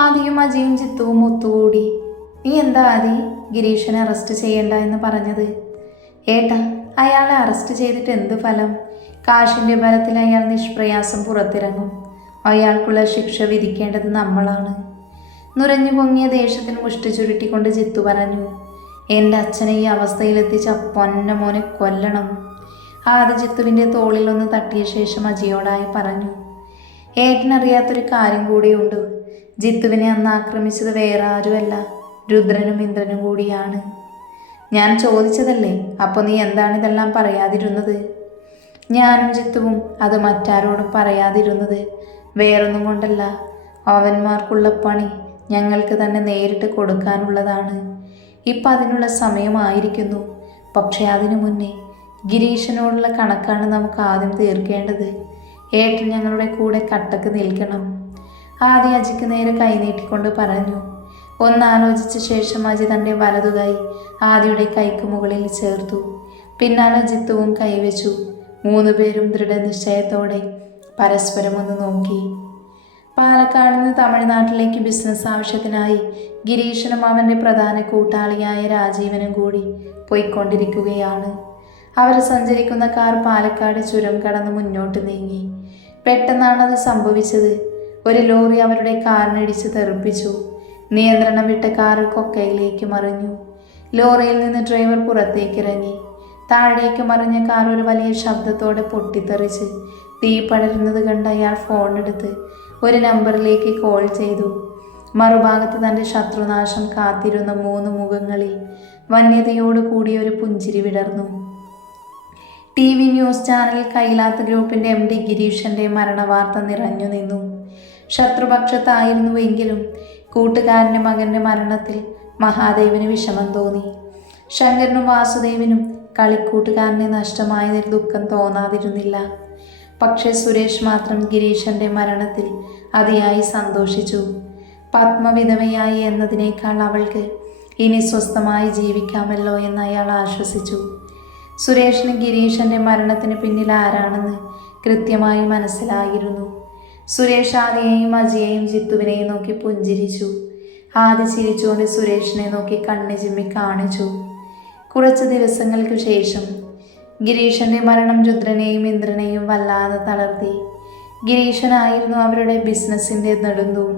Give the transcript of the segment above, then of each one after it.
ആദിയും അജിയും ജിത്തുവും ഒത്തുകൂടി. നീ എന്താ ആദി ഗിരീഷനെ അറസ്റ്റ് ചെയ്യണ്ട എന്ന് പറഞ്ഞത്? ഏട്ടാ, അയാളെ അറസ്റ്റ് ചെയ്തിട്ട് എന്ത് ഫലം? കാശിൻ്റെ ബലത്തിൽ അയാൾ നിഷ്പ്രയാസം പുറത്തിറങ്ങും. അയാൾക്കുള്ള ശിക്ഷ വിധിക്കേണ്ടത് നമ്മളാണ്. നുരഞ്ഞു പൊങ്ങിയ ദേഷ്യത്തിൽ മുഷ്ടി ചുരുട്ടിക്കൊണ്ട് ജിത്തു പറഞ്ഞു. എൻ്റെ അച്ഛനെ ഈ അവസ്ഥയിലെത്തിച്ച പൊന്ന മോനെ കൊല്ലണം. ആദ്യ ജിത്തുവിൻ്റെ തോളിൽ ഒന്ന് തട്ടിയ ശേഷം അജിയോടായി പറഞ്ഞു. ഏട്ടനറിയാത്തൊരു കാര്യം കൂടിയുണ്ട്. ജിത്തുവിനെ അന്ന് ആക്രമിച്ചത് വേറെ ആരുമല്ല, രുദ്രനും ഇന്ദ്രനും കൂടിയാണ്. ഞാൻ ചോദിച്ചതല്ലേ, അപ്പോൾ നീ എന്താണ് ഇതെല്ലാം പറയാതിരുന്നത്? ഞാനും ജിത്തുവും അത് മറ്റാരോടും പറയാതിരുന്നത് വേറൊന്നും കൊണ്ടല്ല. അവന്മാർക്കുള്ള പണി ഞങ്ങൾക്ക് തന്നെ നേരിട്ട് കൊടുക്കാനുള്ളതാണ്. ഇപ്പം അതിനുള്ള സമയമായിരിക്കുന്നു. പക്ഷെ അതിനു മുന്നേ ഗിരീഷനോടുള്ള കണക്കാണ് നമുക്ക് ആദ്യം തീർക്കേണ്ടത്. ഏട്ടൻ ഞങ്ങളുടെ കൂടെ കട്ടക്ക് നിൽക്കണം. ആദ്യം അജിക്ക് നേരെ കൈനീട്ടിക്കൊണ്ട് പറഞ്ഞു. ഒന്നാലോചിച്ച ശേഷം അജി തൻ്റെ വലതുകൈ ആദിയുടെ കൈക്ക് മുകളിൽ ചേർത്തു. പിന്നാലെ ജിത്തുവും കൈവച്ചു. 3 പേരും ദൃഢനിശ്ചയത്തോടെ പരസ്പരം ഒന്ന് നോക്കി. പാലക്കാട് നിന്ന് തമിഴ്നാട്ടിലേക്ക് ബിസിനസ് ആവശ്യത്തിനായി ഗിരീഷനും അവൻ്റെ പ്രധാന കൂട്ടാളിയായ രാജീവനും കൂടി പോയിക്കൊണ്ടിരിക്കുകയാണ്. അവർ സഞ്ചരിക്കുന്ന കാർ പാലക്കാട് ചുരം കടന്ന് മുന്നോട്ട് നീങ്ങി. പെട്ടെന്നാണത് സംഭവിച്ചത്. ഒരു ലോറി അവരുടെ കാറിനിടിച്ച് തെറിപ്പിച്ചു. നിയന്ത്രണം വിട്ട കാറ് കൊക്കയിലേക്ക് മറിഞ്ഞു. ലോറിയിൽ നിന്ന് ഡ്രൈവർ പുറത്തേക്കിറങ്ങി. താഴേക്ക് മറിഞ്ഞ കാർ ഒരു വലിയ ശബ്ദത്തോടെ പൊട്ടിത്തെറിച്ച് തീ പടരുന്നത് കണ്ട് അയാൾ ഫോണെടുത്ത് ഒരു നമ്പറിലേക്ക് കോൾ ചെയ്തു. മറുഭാഗത്ത് തൻ്റെ ശത്രുനാശം കാത്തിരുന്ന 3 മുഖങ്ങളിൽ വന്യതയോടുകൂടിയ ഒരു പുഞ്ചിരി വിടർന്നു. TV ന്യൂസ് ചാനലിൽ കൈലാത്ത് ഗ്രൂപ്പിൻ്റെ MD ഗിരീഷൻ്റെ മരണവാർത്ത നിറഞ്ഞു നിന്നു. ശത്രുപക്ഷത്തായിരുന്നുവെങ്കിലും കൂട്ടുകാരൻ്റെ മകൻ്റെ മരണത്തിൽ മഹാദേവന് വിഷമം തോന്നി. ശങ്കരനും വാസുദേവനും കളിക്കൂട്ടുകാരനെ നഷ്ടമായതിൽ ദുഃഖം തോന്നാതിരുന്നില്ല. പക്ഷേ സുരേഷ് മാത്രം ഗിരീഷൻ്റെ മരണത്തിൽ അതിയായി സന്തോഷിച്ചു. പത്മവിധവയായി എന്നതിനേക്കാൾ അവൾക്ക് ഇനി സ്വസ്ഥമായി ജീവിക്കാമല്ലോ എന്ന് അയാൾ ആശ്വസിച്ചു. സുരേഷിന് ഗിരീഷൻ്റെ മരണത്തിന് പിന്നിൽ ആരാണെന്ന് കൃത്യമായി മനസ്സിലായിരുന്നു. സുരേഷ് ആദിയെയും അജിയെയും ജിത്തുവിനെയും നോക്കി പുഞ്ചിരിച്ചു. ആദി ചിരിച്ചുകൊണ്ട് സുരേഷിനെ നോക്കി കണ്ണു ചിമ്മി കാണിച്ചു. കുറച്ച് ദിവസങ്ങൾക്ക് ശേഷം ഗിരീഷൻ്റെ മരണം രുദ്രനെയും ഇന്ദ്രനെയും വല്ലാതെ തളർത്തി. ഗിരീഷനായിരുന്നു അവരുടെ ബിസിനസ്സിൻ്റെ നെടുന്തൂൺ.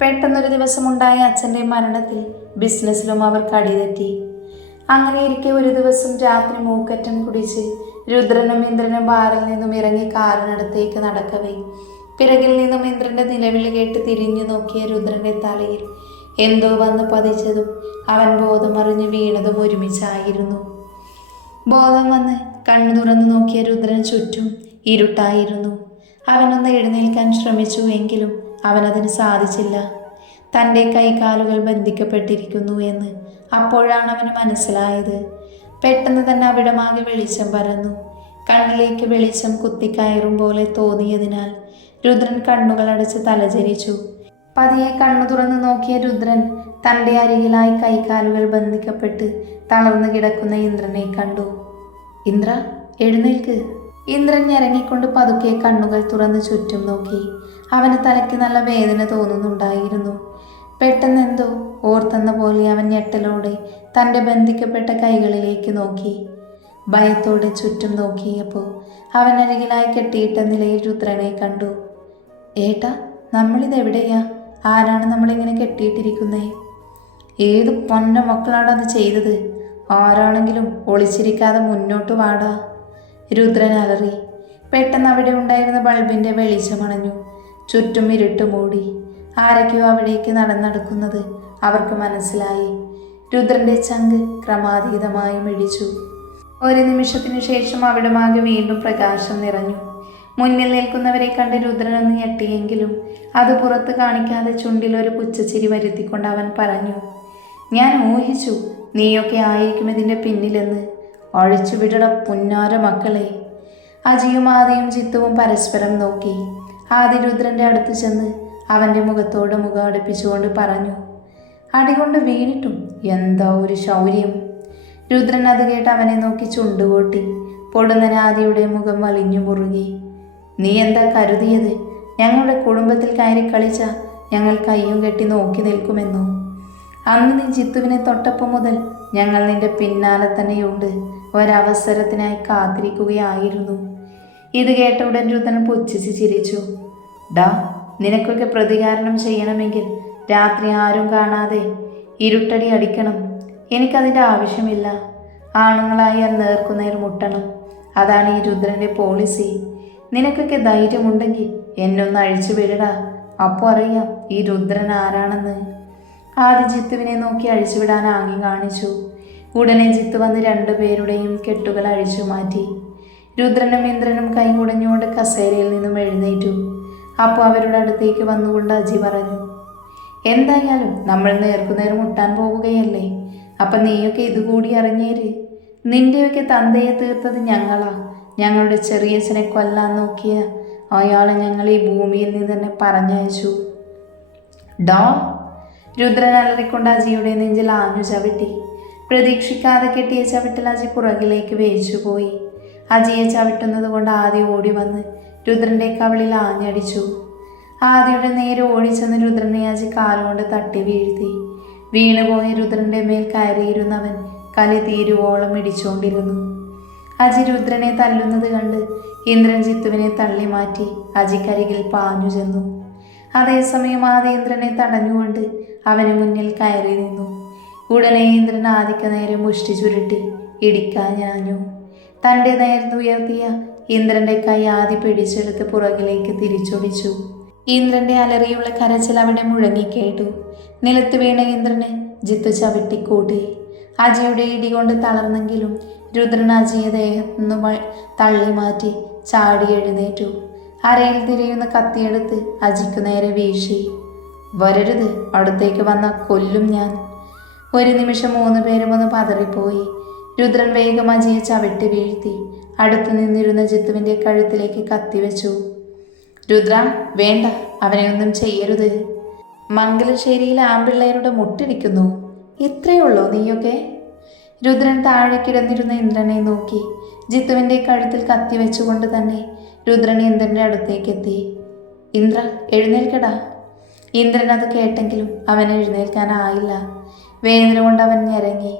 പെട്ടെന്നൊരു ദിവസമുണ്ടായ അച്ഛൻ്റെ മരണത്തിൽ ബിസിനസ്സിലും അവർ കടിതെറ്റി. അങ്ങനെയിരിക്കെ ഒരു ദിവസം രാത്രി മൂക്കറ്റം കുടിച്ച് രുദ്രനും ഇന്ദ്രനും ബാറിൽ നിന്നും ഇറങ്ങി കാറിനടുത്തേക്ക് നടക്കവേ പിറകിൽ നിന്നും ഇന്ദ്രൻ്റെ നിലവിളി കേട്ട് തിരിഞ്ഞു നോക്കിയ രുദ്രൻ്റെ തലയിൽ എന്തോ വന്ന് പതിച്ചതും അവൻ ബോധമറിഞ്ഞ് വീണതും ഒരുമിച്ചായിരുന്നു. ബോധം വന്ന് കണ്ണു തുറന്നു നോക്കിയ രുദ്രൻ ചുറ്റും ഇരുട്ടായിരുന്നു. അവനൊന്ന് എഴുന്നേൽക്കാൻ ശ്രമിച്ചു, എങ്കിലും അവനതിന് സാധിച്ചില്ല. തൻ്റെ കൈകാലുകൾ ബന്ധിക്കപ്പെട്ടിരിക്കുന്നു എന്ന് അപ്പോഴാണ് അവന് മനസ്സിലായത്. പെട്ടെന്ന് തന്നെ അവിടമാകെ വെളിച്ചം പരന്നു. കണ്ണിലേക്ക് വെളിച്ചം കുത്തിക്കയറും പോലെ തോന്നിയതിനാൽ രുദ്രൻ കണ്ണുകൾ അടച്ച് തലചരിച്ചു. പതിയെ കണ്ണു തുറന്നു നോക്കിയ രുദ്രൻ തൻ്റെ അരികിലായി കൈകാലുകൾ ബന്ധിക്കപ്പെട്ട് തളർന്നു കിടക്കുന്ന ഇന്ദ്രനെ കണ്ടു. ഇന്ദ്ര, എഴുന്നേൽക്ക്. ഇന്ദ്രൻ ഞരങ്ങിക്കൊണ്ട് പതുക്കെ കണ്ണുകൾ തുറന്ന് ചുറ്റും നോക്കി. അവന് തലയ്ക്ക് നല്ല വേദന തോന്നുന്നുണ്ടായിരുന്നു. പെട്ടെന്ന് എന്തോ ഓർത്തെന്ന പോലെ അവൻ ഞെട്ടലോടെ തൻ്റെ ബന്ധിക്കപ്പെട്ട കൈകളിലേക്ക് നോക്കി. ഭയത്തോടെ ചുറ്റും നോക്കിയപ്പോൾ അവൻ അരികിലായി കെട്ടിയിട്ട നിലയിൽ രുദ്രനെ കണ്ടു. ഏട്ടാ, നമ്മളിതെവിടെയാ? ആരാണ് നമ്മളിങ്ങനെ കെട്ടിയിട്ടിരിക്കുന്നേ? ഏത് പൊന്ന മക്കളാണ് അത് ചെയ്തത്? ആരാണെങ്കിലും ഒളിച്ചിരിക്കാതെ മുന്നോട്ട് വാടാ, രുദ്രൻ അലറി. പെട്ടെന്ന് അവിടെ ഉണ്ടായിരുന്ന ബൾബിൻ്റെ വെളിച്ചമണഞ്ഞു. ചുറ്റും ഇരുട്ട് മൂടി. ആരൊക്കെയോ അവിടേക്ക് നടന്നെടുക്കുന്നത് അവർക്ക് മനസ്സിലായി. രുദ്രൻ്റെ ചങ്ക് ക്രമാതീതമായി മിടിച്ചു. ഒരു നിമിഷത്തിനു ശേഷം അവിടമാകെ വീണ്ടും പ്രകാശം നിറഞ്ഞു. മുന്നിൽ നിൽക്കുന്നവരെ കണ്ട് രുദ്രനൊന്ന് ഞെട്ടിയെങ്കിലും അത് പുറത്ത് കാണിക്കാതെ ചുണ്ടിലൊരു പുച്ഛച്ചിരി വരുത്തിക്കൊണ്ട് അവൻ പറഞ്ഞു. ഞാൻ ഊഹിച്ചു നീയൊക്കെ ആയിരിക്കും ഇതിൻ്റെ പിന്നിലെന്ന്. അഴിച്ചുവിടട പുന്നാര മക്കളെ. അജിയും ആദിയും ജിത്തുവും പരസ്പരം നോക്കി. ആദി രുദ്രൻ്റെ അടുത്ത് ചെന്ന് അവൻ്റെ മുഖത്തോട് മുഖം അടുപ്പിച്ചുകൊണ്ട് പറഞ്ഞു. അടികൊണ്ട് വീണിട്ടും എന്താ ഒരു ശൗര്യം. രുദ്രൻ അത് കേട്ട് അവനെ നോക്കി ചുണ്ടുകൊട്ടി. പൊടുന്നനെ ആദിയുടെ മുഖം വലിഞ്ഞു മുറുകി. നീ എന്താ കരുതിയത്? ഞങ്ങളുടെ കുടുംബത്തിൽ കയറി കളിച്ച ഞങ്ങൾ കയ്യും കെട്ടി നോക്കി നിൽക്കുമെന്നോ? അന്ന് നീ ജിത്തുവിനെ തൊട്ടപ്പം മുതൽ ഞങ്ങൾ നിന്റെ പിന്നാലെ തന്നെയുണ്ട്, ഒരവസരത്തിനായി കാത്തിരിക്കുകയായിരുന്നു. ഇത് കേട്ട ഉടൻ രുദ്രൻ പുച്ഛിച്ച് ചിരിച്ചു. ഡാ, നിനക്കൊക്കെ പ്രതികാരം ചെയ്യണമെങ്കിൽ രാത്രി ആരും കാണാതെ ഇരുട്ടടി അടിക്കണം. എനിക്കതിൻ്റെ ആവശ്യമില്ല. ആണുങ്ങളായാൽ നേർക്കുനേർ മുട്ടണം. അതാണ് ഈ രുദ്രൻ്റെ പോളിസി. നിനക്കൊക്കെ ധൈര്യമുണ്ടെങ്കിൽ എന്നൊന്ന് അഴിച്ചു വിടടാ, അപ്പോൾ അറിയാം ഈ രുദ്രൻ ആരാണെന്ന്. ആദ്യ ജിത്തുവിനെ നോക്കി അഴിച്ചുവിടാൻ ആംഗ്യം കാണിച്ചു. ഉടനെ ജിത്തു വന്ന് രണ്ടുപേരുടെയും കെട്ടുകൾ അഴിച്ചു മാറ്റി. രുദ്രനും ഇന്ദ്രനും കൈകുടഞ്ഞുകൊണ്ട് കസേരയിൽ നിന്നും എഴുന്നേറ്റു. അപ്പോൾ അവരുടെ അടുത്തേക്ക് വന്നുകൊണ്ട് അജി പറഞ്ഞു, എന്തായാലും നമ്മൾ നേർക്കുനേർ മുട്ടാൻ പോവുകയല്ലേ. അപ്പം നീയൊക്കെ ഇതുകൂടി അറിഞ്ഞേര്. നിന്റെയൊക്കെ തന്തയെ തീർത്തത് ഞങ്ങളാ. ഞങ്ങളുടെ ചെറിയച്ഛനെ കൊല്ലാൻ നോക്കിയ അയാളെ ഞങ്ങൾ ഈ ഭൂമിയിൽ നിന്ന് തന്നെ പറഞ്ഞയച്ചു. ഡോ! രുദ്രൻ അലറിക്കൊണ്ട് അജിയുടെ നെഞ്ചിൽ ആഞ്ഞു ചവിട്ടി. പ്രതീക്ഷിക്കാതെ കെട്ടിയ ചവിട്ടിൽ അജി പുറകിലേക്ക് വേയിച്ചുപോയി. അജിയെ ചവിട്ടുന്നത് കൊണ്ട് ആദ്യം ഓടി വന്ന് രുദ്രൻ്റെ കവിളിൽ ആഞ്ഞടിച്ചു. ആദിയുടെ നേരെ ഓടിച്ചെന്ന് രുദ്രനെ അജി കാലുകൊണ്ട് തട്ടി വീഴ്ത്തി. വീണുപോയ രുദ്രൻ്റെ മേൽ കയറിയിരുന്നവൻ കലി തീരുവോളം ഇടിച്ചുകൊണ്ടിരുന്നു. അജി രുദ്രനെ തല്ലുന്നത് കണ്ട് ഇന്ദ്രൻ ജിത്തുവിനെ തള്ളി മാറ്റി അജിക്കരികിൽ പാഞ്ഞു ചെന്നു. അതേസമയം ആദി ഇന്ദ്രനെ തടഞ്ഞുകൊണ്ട് അവന് മുന്നിൽ കയറി നിന്നു. ഉടനെ ഇന്ദ്രൻ ആദിക്ക് നേരെ മുഷ്ടി ചുരുട്ടി ഇടിക്കാഞ്ഞാഞ്ഞു. തൻ്റെ നേർന്നുയർത്തിയ ഇന്ദ്രൻ്റെ കൈ ആദി പിടിച്ചെടുത്ത് പുറകിലേക്ക് തിരിച്ചൊടിച്ചു. ഇന്ദ്രൻ്റെ അലറിയുള്ള കരച്ചിൽ അവിടെ മുഴങ്ങിക്കേട്ടു. നിലത്ത് വീണ ഇന്ദ്രനെ ജിത്തു ചവിട്ടിക്കൂട്ടി. അജിയുടെ ഇടികൊണ്ട് തളർന്നെങ്കിലും രുദ്രൻ അജിയെ ദേഹത്തുനിന്ന് തള്ളി മാറ്റി ചാടി എഴുന്നേറ്റു. അരയിൽ തിരിയുന്ന കത്തിയെടുത്ത് അജിക്കു നേരെ വീശി. വരരുത്, അടുത്തേക്ക് വന്ന കൊല്ലും ഞാൻ. ഒരു നിമിഷം 3 പേരും ഒന്ന് പതറിപ്പോയി. രുദ്രൻ വേഗം അജിയെ ചവിട്ടി വീഴ്ത്തി അടുത്തു നിന്നിരുന്ന ജിത്തുവിൻ്റെ കഴുത്തിലേക്ക് കത്തിവെച്ചു. രുദ്ര, വേണ്ട, അവനെ ഒന്നും ചെയ്യരുത്. മംഗലശ്ശേരിയിൽ ആമ്പിള്ളേരുടെ മുട്ടിടിക്കുന്നു. ഇത്രയുള്ളോ നീയൊക്കെ? രുദ്രൻ താഴെ കിടന്നിരുന്ന ഇന്ദ്രനെ നോക്കി. ജിത്തുവിൻ്റെ കഴുത്തിൽ കത്തിവെച്ചുകൊണ്ട് തന്നെ രുദ്രൻ ഇന്ദ്രൻ്റെ അടുത്തേക്ക് എത്തി. ഇന്ദ്ര, എഴുന്നേൽക്കടാ. ഇന്ദ്രൻ അത് കേട്ടെങ്കിലും അവൻ എഴുന്നേൽക്കാനായില്ല. വേദന കൊണ്ട് അവൻ ഞരങ്ങി.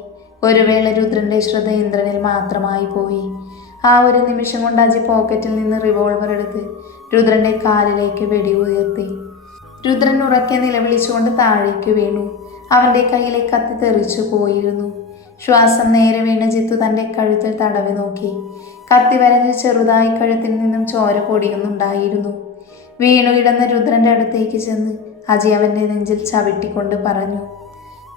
ഒരു വേള രുദ്രൻ്റെ ശ്രദ്ധ ഇന്ദ്രനിൽ മാത്രമായി പോയി. ആ ഒരു നിമിഷം കൊണ്ട് അജി പോക്കറ്റിൽ നിന്ന് റിവോൾവർ എടുത്ത് രുദ്രൻ്റെ കാലിലേക്ക് വെടി ഉയർത്തി. രുദ്രൻ ഉറക്കെ നിലവിളിച്ചുകൊണ്ട് താഴേക്ക് വീണു. അവൻ്റെ കയ്യിലെ കത്തി തെറിച്ചു പോയിരുന്നു. ശ്വാസം നേരെ വീണ ജിത്തു തൻ്റെ കഴുത്തിൽ തടവി നോക്കി. കത്തി വരഞ്ഞ് ചെറുതായി കഴുത്തിൽ നിന്നും ചോര പൊടിയുന്നുണ്ടായിരുന്നു. വീണു കിടന്ന രുദ്രൻ്റെ അടുത്തേക്ക് ചെന്ന് അജി അവൻ്റെ നെഞ്ചിൽ ചവിട്ടിക്കൊണ്ട് പറഞ്ഞു,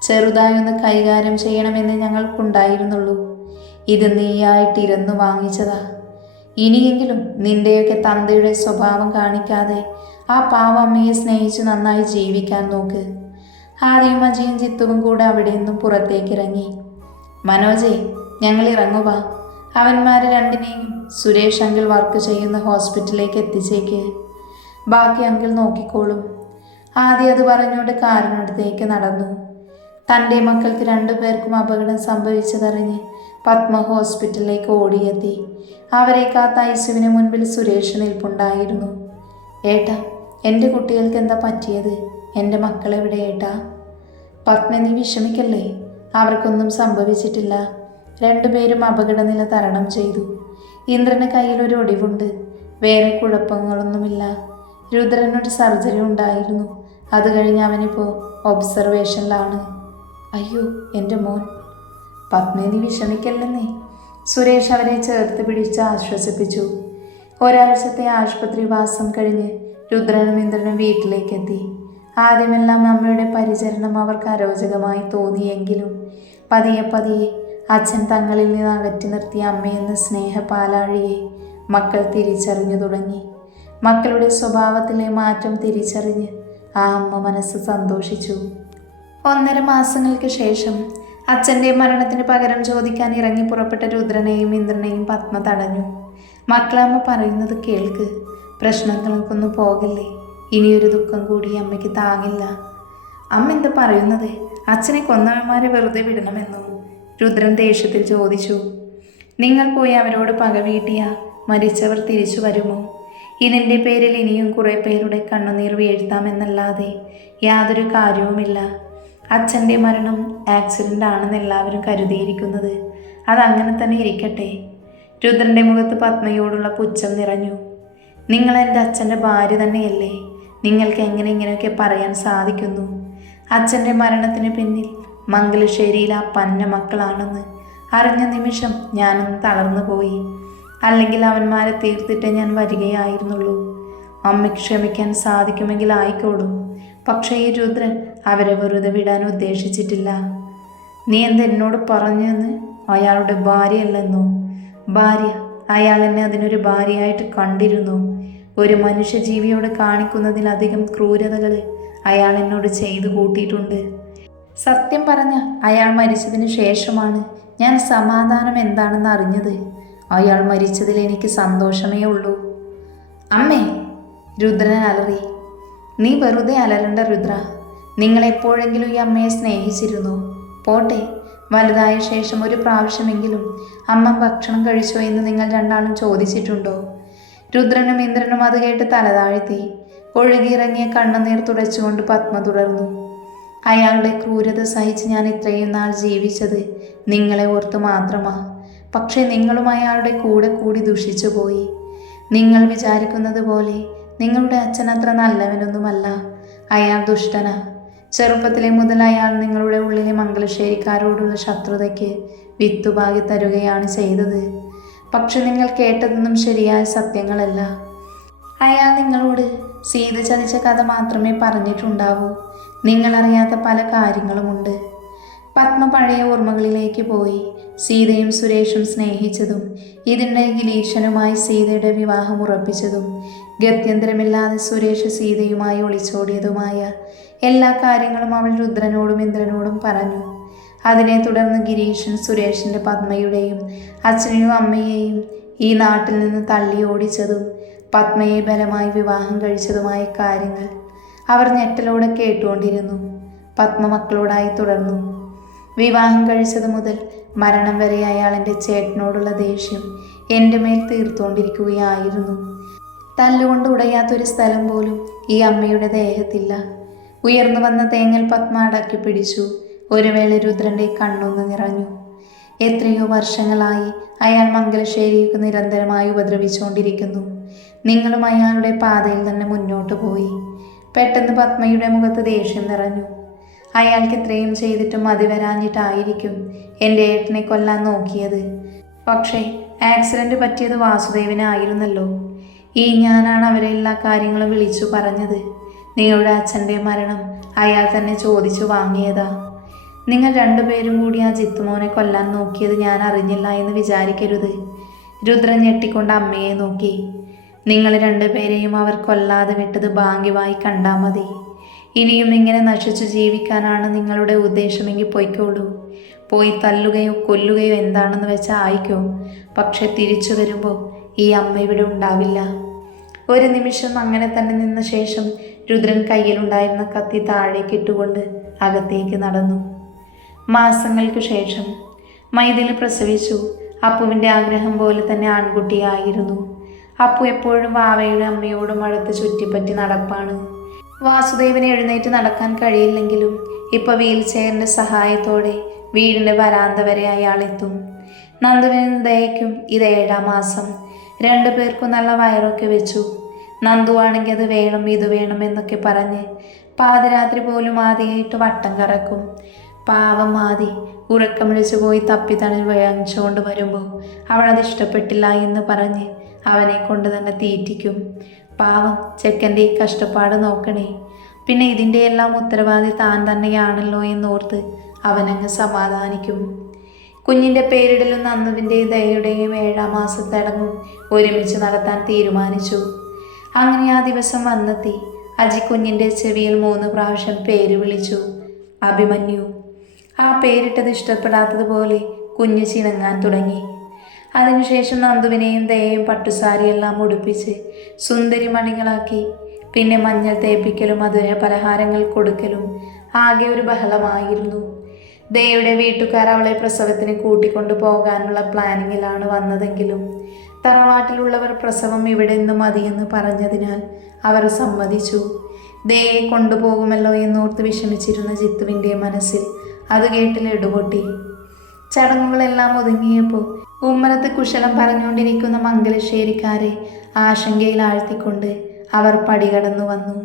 ചെറുതായൊന്ന് കൈകാര്യം ചെയ്യണമെന്ന് ഞങ്ങൾക്കുണ്ടായിരുന്നുള്ളൂ. ഇത് നീയായിട്ടിരുന്നു വാങ്ങിച്ചതാ. ഇനിയെങ്കിലും നിന്റെയൊക്കെ തന്തയുടെ സ്വഭാവം കാണിക്കാതെ ആ പാവമ്മയെ സ്നേഹിച്ച് നന്നായി ജീവിക്കാൻ നോക്ക്. ആദ്യം അജിയും ജിത്തുവും കൂടെ അവിടെ നിന്നും പുറത്തേക്കിറങ്ങി. മനോജെ, ഞങ്ങൾ ഇറങ്ങുക. അവന്മാരെ രണ്ടിനെയും സുരേഷ് അങ്കിൾ വർക്ക് ചെയ്യുന്ന ഹോസ്പിറ്റലിലേക്ക് എത്തിച്ചേക്ക്. ബാക്കി അങ്കിൾ നോക്കിക്കോളും. ആദ്യം അത് പറഞ്ഞുകൊണ്ട് കാറിനടുത്തേക്ക് നടന്നു. തൻ്റെ മക്കൾക്ക് 2 പേർക്കും അപകടം സംഭവിച്ചതറിഞ്ഞ് പത്മ ഹോസ്പിറ്റലിലേക്ക് ഓടിയെത്തി. അവരെ കാത്ത ഐസുവിന് മുൻപിൽ സുരേഷ് നിൽപ്പുണ്ടായിരുന്നു. ഏട്ടാ, എൻ്റെ കുട്ടികൾക്ക് എന്താ പറ്റിയത്? എൻ്റെ മക്കളെവിടെ ഏട്ടാ? പത്മ, നീ വിഷമിക്കല്ലേ. അവർക്കൊന്നും സംഭവിച്ചിട്ടില്ല. 2 പേരും അപകടനില തരണം ചെയ്തു. ഇന്ദ്രന് കയ്യിലൊരു ഒടിവുണ്ട്. വേറെ കുഴപ്പങ്ങളൊന്നുമില്ല. രുദ്രനൊരു സർജറി ഉണ്ടായിരുന്നു. അത് കഴിഞ്ഞ് അവനിപ്പോൾ ഒബ്സർവേഷനിലാണ്. അയ്യോ, എൻ്റെ മോൻ. പത്മ, നീ വിഷമിക്കല്ലെന്നേ. സുരേഷ് അവരെ ചേർത്ത് പിടിച്ച് ആശ്വസിപ്പിച്ചു. ഒരാഴ്ചത്തെ ആശുപത്രിവാസം കഴിഞ്ഞ് രുദ്രനും ഇന്ദ്രനും വീട്ടിലേക്കെത്തി. ആദ്യമെല്ലാം അമ്മയുടെ പരിചരണം അവർക്ക് അരോചകമായി തോന്നിയെങ്കിലും പതിയെ പതിയെ അച്ഛൻ തങ്ങളിൽ നിന്ന് അകറ്റി നിർത്തിയ അമ്മയെന്ന സ്നേഹപാലാഴിയെ മക്കൾ തിരിച്ചറിഞ്ഞു തുടങ്ങി. മക്കളുടെ സ്വഭാവത്തിലെ മാറ്റം തിരിച്ചറിഞ്ഞ് ആ അമ്മ മനസ്സ് സന്തോഷിച്ചു. 1.5 മാസങ്ങൾക്ക് ശേഷം അച്ഛൻ്റെ മരണത്തിന് പകരം ചോദിക്കാൻ ഇറങ്ങി പുറപ്പെട്ട രുദ്രനെയും ഇന്ദ്രനെയും പത്മ തടഞ്ഞു. മക്കളമ്മ പറയുന്നത് കേൾക്ക്. പ്രശ്നങ്ങൾക്കൊന്നും പോകല്ലേ. ഇനിയൊരു ദുഃഖം കൂടി അമ്മയ്ക്ക് താങ്ങില്ല. അമ്മ എന്താ പറയുന്നത്? അച്ഛനെ കൊന്നവന്മാരെ വെറുതെ വിടണമെന്നോ? രുദ്രൻ ദേഷ്യത്തിൽ ചോദിച്ചു. നിങ്ങൾ പോയി അവരോട് പക വീട്ടിയ മരിച്ചവർ തിരിച്ചു വരുമോ? ഇതിൻ്റെ പേരിൽ ഇനിയും കുറേ പേരുടെ കണ്ണുനീർ വീഴ്ത്താമെന്നല്ലാതെ യാതൊരു കാര്യവുമില്ല. അച്ഛൻ്റെ മരണം ആക്സിഡൻ്റ് ആണെന്ന് എല്ലാവരും കരുതിയിരിക്കുന്നത്. അതങ്ങനെ തന്നെ ഇരിക്കട്ടെ. രുദ്രൻ്റെ മുഖത്ത് പത്മയോടുള്ള പുച്ഛം നിറഞ്ഞു. നിങ്ങൾ എൻ്റെ അച്ഛൻ്റെ ഭാര്യ തന്നെയല്ലേ? നിങ്ങൾക്ക് എങ്ങനെ ഇങ്ങനെയൊക്കെ പറയാൻ സാധിക്കുന്നു? അച്ഛൻ്റെ മരണത്തിന് പിന്നിൽ മംഗലശ്ശേരിയിൽ ആ പന്ന മക്കളാണെന്ന് അറിഞ്ഞ നിമിഷം ഞാനൊന്ന് തളർന്നു പോയി. അല്ലെങ്കിൽ അവന്മാരെ തീർത്തിട്ടേ ഞാൻ വരികയായിരുന്നുള്ളൂ. അമ്മയ്ക്ക് ക്ഷമിക്കാൻ സാധിക്കുമെങ്കിൽ ആയിക്കോളൂ. പക്ഷേ ഈ രുദ്രൻ അവരെ വെറുതെ വിടാൻ ഉദ്ദേശിച്ചിട്ടില്ല. നീ എന്തെന്നോട് പറഞ്ഞെന്ന്? അയാളുടെ ഭാര്യയല്ലെന്നോ? ഭാര്യ? അയാൾ എന്നെ അതിനൊരു ഭാര്യയായിട്ട് കണ്ടിരുന്നു. ഒരു മനുഷ്യജീവിയോട് കാണിക്കുന്നതിലധികം ക്രൂരതകൾ അയാൾ എന്നോട് ചെയ്തു കൂട്ടിയിട്ടുണ്ട്. സത്യം പറഞ്ഞ അയാൾ മരിച്ചതിന് ശേഷമാണ് ഞാൻ സമാധാനം എന്താണെന്ന് അറിഞ്ഞത്. അയാൾ മരിച്ചതിൽ എനിക്ക് സന്തോഷമേ ഉള്ളൂ. അമ്മേ! രുദ്രൻ അലറി. നീ വെറുതെ അലറണ്ട രുദ്ര. നിങ്ങളെപ്പോഴെങ്കിലും ഈ അമ്മയെ സ്നേഹിച്ചിരുന്നു? പോട്ടെ, വലുതായ ശേഷം ഒരു പ്രാവശ്യമെങ്കിലും അമ്മ ഭക്ഷണം കഴിച്ചോ എന്ന് നിങ്ങൾ രണ്ടാളും ചോദിച്ചിട്ടുണ്ടോ? രുദ്രനും ഇന്ദ്രനും അത് കേട്ട് തലതാഴ്ത്തി. ഒഴുകിയിറങ്ങിയ കണ്ണുനീർ തുടച്ചുകൊണ്ട് പത്മ തുടർന്നു. അയാളുടെ ക്രൂരത സഹിച്ച് ഞാൻ ഇത്രയും നാൾ ജീവിച്ചത് നിങ്ങളെ ഓർത്ത് മാത്രമാ. പക്ഷേ നിങ്ങളും അയാളുടെ കൂടെ കൂടി ദുഷിച്ചു പോയി. നിങ്ങൾ വിചാരിക്കുന്നത് പോലെ നിങ്ങളുടെ അച്ഛൻ അത്ര നല്ലവനൊന്നുമല്ല. അയാൾ ദുഷ്ടനാ. ചെറുപ്പത്തിലെ മുതൽ അയാൾ നിങ്ങളുടെ ഉള്ളിലെ മംഗലശ്ശേരിക്കാരോടുള്ള ശത്രുതയ്ക്ക് വിത്തുപാകി തരുകയാണ് ചെയ്തത്. പക്ഷെ നിങ്ങൾ കേട്ടതൊന്നും ശരിയായ സത്യങ്ങളല്ല. അയാൾ നിങ്ങളോട് സീത ചതിച്ച കഥ മാത്രമേ പറഞ്ഞിട്ടുണ്ടാവൂ. നിങ്ങളറിയാത്ത പല കാര്യങ്ങളുമുണ്ട്. പത്മ പഴയ ഓർമ്മകളിലേക്ക് പോയി. സീതയും സുരേഷും സ്നേഹിച്ചതും ഇതിൻ്റെ ഗിരീശനുമായി സീതയുടെ വിവാഹം ഉറപ്പിച്ചതും ഗത്യന്തരമില്ലാതെ സുരേഷ് സീതയുമായി ഒളിച്ചോടിയതുമായ എല്ലാ കാര്യങ്ങളും അവൾ രുദ്രനോടും ഇന്ദ്രനോടും പറഞ്ഞു. അതിനെ തുടർന്ന് ഗിരീശൻ സുരേഷിൻ്റെ പത്മയുടെയും അച്ഛനെയും അമ്മയെയും ഈ നാട്ടിൽ നിന്ന് തള്ളി ഓടിച്ചതും പത്മയെ ബലമായി വിവാഹം കഴിച്ചതുമായ കാര്യങ്ങൾ അവർ ഞെട്ടലോടെ കേട്ടുകൊണ്ടിരുന്നു. പത്മ മക്കളോടായി തുടർന്നു. വിവാഹം കഴിച്ചത് മുതൽ മരണം വരെ അയാൾ എൻ്റെ ചേട്ടനോടുള്ള ദേഷ്യം എൻ്റെ മേൽ തീർത്തുകൊണ്ടിരിക്കുകയായിരുന്നു. തല്ലുകൊണ്ട് ഉടയാത്തൊരു സ്ഥലം പോലും ഈ അമ്മയുടെ ദേഹത്തില്ല. ഉയർന്നു വന്ന തേങ്ങൽ പത്മ അടക്കി പിടിച്ചു. ഒരു വേള രുദ്രൻ്റെ കണ്ണൊന്ന് നിറഞ്ഞു. എത്രയോ വർഷങ്ങളായി അയാൾ മംഗലശ്ശേരിക്ക് നിരന്തരമായി ഉപദ്രവിച്ചുകൊണ്ടിരിക്കുന്നു. നിങ്ങളും അയാളുടെ പാതയിൽ തന്നെ മുന്നോട്ട് പോയി. പെട്ടെന്ന് പത്മയുടെ മുഖത്ത് ദേഷ്യം നിറഞ്ഞു. അയാൾക്ക് ഇത്രയും ചെയ്തിട്ടും മതി വരാഞ്ഞിട്ടായിരിക്കും എൻ്റെ ഏട്ടനെ കൊല്ലാൻ നോക്കിയത്. പക്ഷേ ആക്സിഡൻറ്റ് പറ്റിയത് വാസുദേവനായിരുന്നല്ലോ. ഞാനാണ് അവരെ എല്ലാ കാര്യങ്ങളും വിളിച്ചു പറഞ്ഞത്. നിങ്ങളുടെ അച്ഛൻ്റെ മരണം അയാൾ തന്നെ ചോദിച്ചു വാങ്ങിയതാ. നിങ്ങൾ രണ്ടുപേരും കൂടി ആ ജിത്തുമോനെ കൊല്ലാൻ നോക്കിയത് ഞാൻ അറിഞ്ഞില്ല എന്ന് വിചാരിക്കരുത്. രുദ്രൻ ഞെട്ടിക്കൊണ്ട് അമ്മയെ നോക്കി. നിങ്ങൾ രണ്ടുപേരെയും അവർ കൊല്ലാതെ വിട്ടത് ഭാഗ്യമായി കണ്ടാൽ മതി. ഇനിയും ഇങ്ങനെ നശിച്ചു ജീവിക്കാനാണ് നിങ്ങളുടെ ഉദ്ദേശമെങ്കിൽ പൊയ്ക്കോളൂ. പോയി തല്ലുകയോ കൊല്ലുകയോ എന്താണെന്ന് വെച്ചാൽ ആയിക്കോ. പക്ഷെ തിരിച്ചു വരുമ്പോൾ ഈ അമ്മ ഇവിടെ ഉണ്ടാവില്ല. ഒരു നിമിഷം അങ്ങനെ തന്നെ നിന്ന ശേഷം രുദ്രൻ കയ്യിലുണ്ടായിരുന്ന കത്തി താഴേക്ക് ഇട്ടുകൊണ്ട് അകത്തേക്ക് നടന്നു. മാസങ്ങൾക്ക് ശേഷം മൈഥിലി പ്രസവിച്ചു. അപ്പുവിൻ്റെ ആഗ്രഹം പോലെ തന്നെ ആൺകുട്ടിയായിരുന്നു. അപ്പു എപ്പോഴും വാവയുടെ അമ്മയോടും അടുത്ത് ചുറ്റിപ്പറ്റി നടപ്പാണ്. വാസുദേവന് എഴുന്നേറ്റ് നടക്കാൻ കഴിയില്ലെങ്കിലും ഇപ്പോൾ വീൽ ചെയറിൻ്റെ സഹായത്തോടെ വീടിൻ്റെ വരാന്ത വരെ അയാളെത്തും. നന്ദുവിനും ദയയ്ക്കും ഇത് 7-ാം മാസം. 2 പേർക്കും നല്ല വയറൊക്കെ വെച്ചു. നന്ദു ആണെങ്കിൽ അത് വേണം ഇത് വേണം എന്നൊക്കെ പറഞ്ഞ് പാതിരാത്രി പോലും ആദ്യമായിട്ട് വട്ടം കറക്കും. പാവം ആദി ഉറക്കമിഴിച്ചു പോയി തപ്പിത്തണിൽ വാങ്ങിച്ചുകൊണ്ട് വരുമ്പോൾ അവളത് ഇഷ്ടപ്പെട്ടില്ല എന്ന് പറഞ്ഞ് അവനെ കൊണ്ട് തന്നെ തീറ്റിക്കും. പാവം ചെക്കൻ്റെ ഈ കഷ്ടപ്പാട് നോക്കണേ. പിന്നെ ഇതിൻ്റെ എല്ലാം ഉത്തരവാദി താൻ തന്നെയാണല്ലോ എന്നോർത്ത് അവനങ്ങ് സമാധാനിക്കും. കുഞ്ഞിൻ്റെ പേരിടലും നന്ദുവിൻ്റെയും ദയയുടെയും 7-ാം മാസത്തടങ്ങും ഒരുമിച്ച് നടത്താൻ തീരുമാനിച്ചു. അങ്ങനെ ആ ദിവസം വന്നെത്തി. അജി കുഞ്ഞിൻ്റെ ചെവിയിൽ 3 പ്രാവശ്യം പേര് വിളിച്ചു. അഭിമന്യു. ആ പേരിട്ടത് ഇഷ്ടപ്പെടാത്തതുപോലെ കുഞ്ഞ് ചിണങ്ങാൻ തുടങ്ങി. അതിനുശേഷം നന്ദുവിനെയും ദയയും പട്ടുസാരിയെല്ലാം ഉടുപ്പിച്ച് സുന്ദരി മണികളാക്കി. പിന്നെ മഞ്ഞൾ തേപ്പിക്കലും മധുര പലഹാരങ്ങൾ കൊടുക്കലും ആകെ ഒരു ബഹളമായിരുന്നു. ദയയുടെ വീട്ടുകാർ അവളെ പ്രസവത്തിന് കൂട്ടിക്കൊണ്ടു പോകാനുള്ള പ്ലാനിങ്ങിലാണ് വന്നതെങ്കിലും തറവാട്ടിലുള്ളവർ പ്രസവം ഇവിടെ നിന്ന് മതിയെന്ന് പറഞ്ഞതിനാൽ അവർ സമ്മതിച്ചു. ദയയെ കൊണ്ടുപോകുമല്ലോ എന്നോർത്ത് വിഷമിച്ചിരുന്ന ജിത്തുവിൻ്റെ മനസ്സിൽ അത് കേട്ട് ലഡുപൊട്ടി. ചടങ്ങുകളെല്ലാം ഒതുങ്ങിയപ്പോൾ ഉമ്മറത്ത് കുശലം പറഞ്ഞുകൊണ്ടിരിക്കുന്ന മംഗലശ്ശേരിക്കാരെ ആശങ്കയിൽ ആഴ്ത്തിക്കൊണ്ട് അവർ പടി കടന്നു വന്നു.